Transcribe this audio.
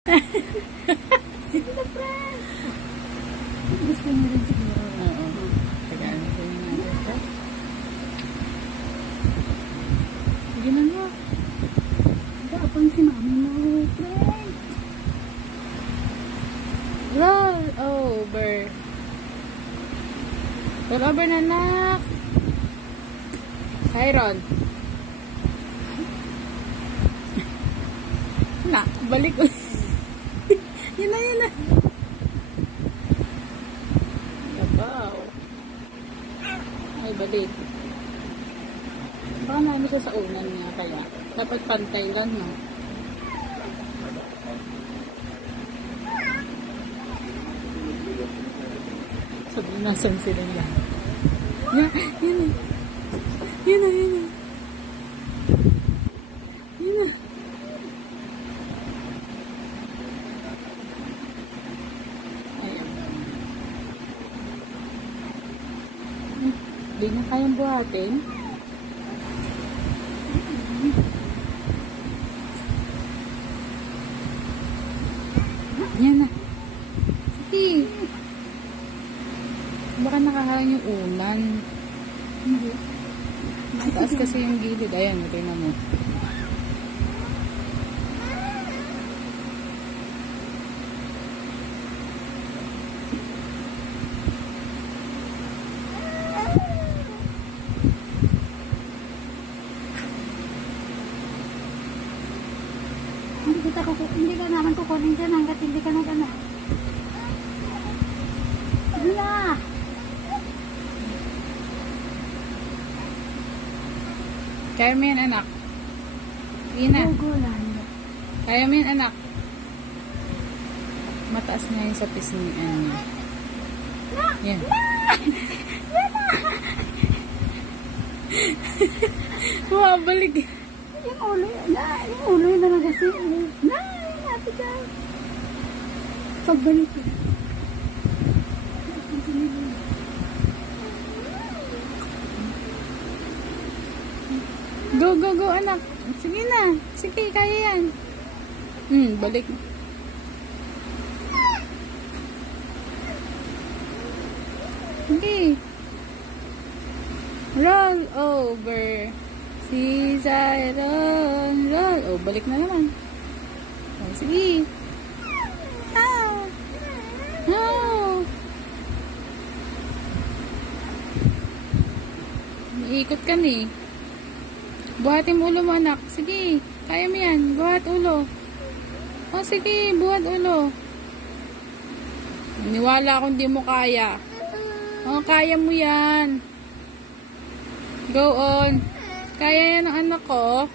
Sige na, friend. Gusto mo rin siguro. Oo. Tagaan ko yung natin ito. Sige na nga. Dapat si mami mo, friend. Roll over. Roll over na, anak. Tyron. Na, balik. Yun na, yun na. Yabaw. Ay, balik. Baka namin siya sa unan niya, kaya dapat pantay lang, no? Sabi nasan sila yan. Yan, yun na. Yun na, yun na. Yun na. Ayan. Hindi na kayang buhatin. Yan na. Sige. Baka nakahalang yung unan. Hindi. Mataas kasi yung gilid. Ayan, tingnan mo. Hindi ka naman kukunin dyan hanggat hindi ka nag-ano. Sige na! Kaya mo yan, anak. Sige na. Gugulan. Kaya mo yan, anak. Mataas nga yung sa pisngi. Ano. Yan. Bumabalik. Yung ulo yun na lang kasi. Natin ka. Pagbalik ka. Go, go, go, anak. Sige na. Sige, kaya yan. Balik. Okay. Roll over. Si Zyron. Roll. Oh, balik na naman. Oh, sige. Ow. Ow. Iikot ka ni. Buhatin mo ulo mo, anak. Sige. Kaya mo yan. Buhat ulo. Oh, sige. Buhat ulo. Niwala akong di mo kaya. Oh, kaya mo yan. Go on. Kaya yan ang anak ko.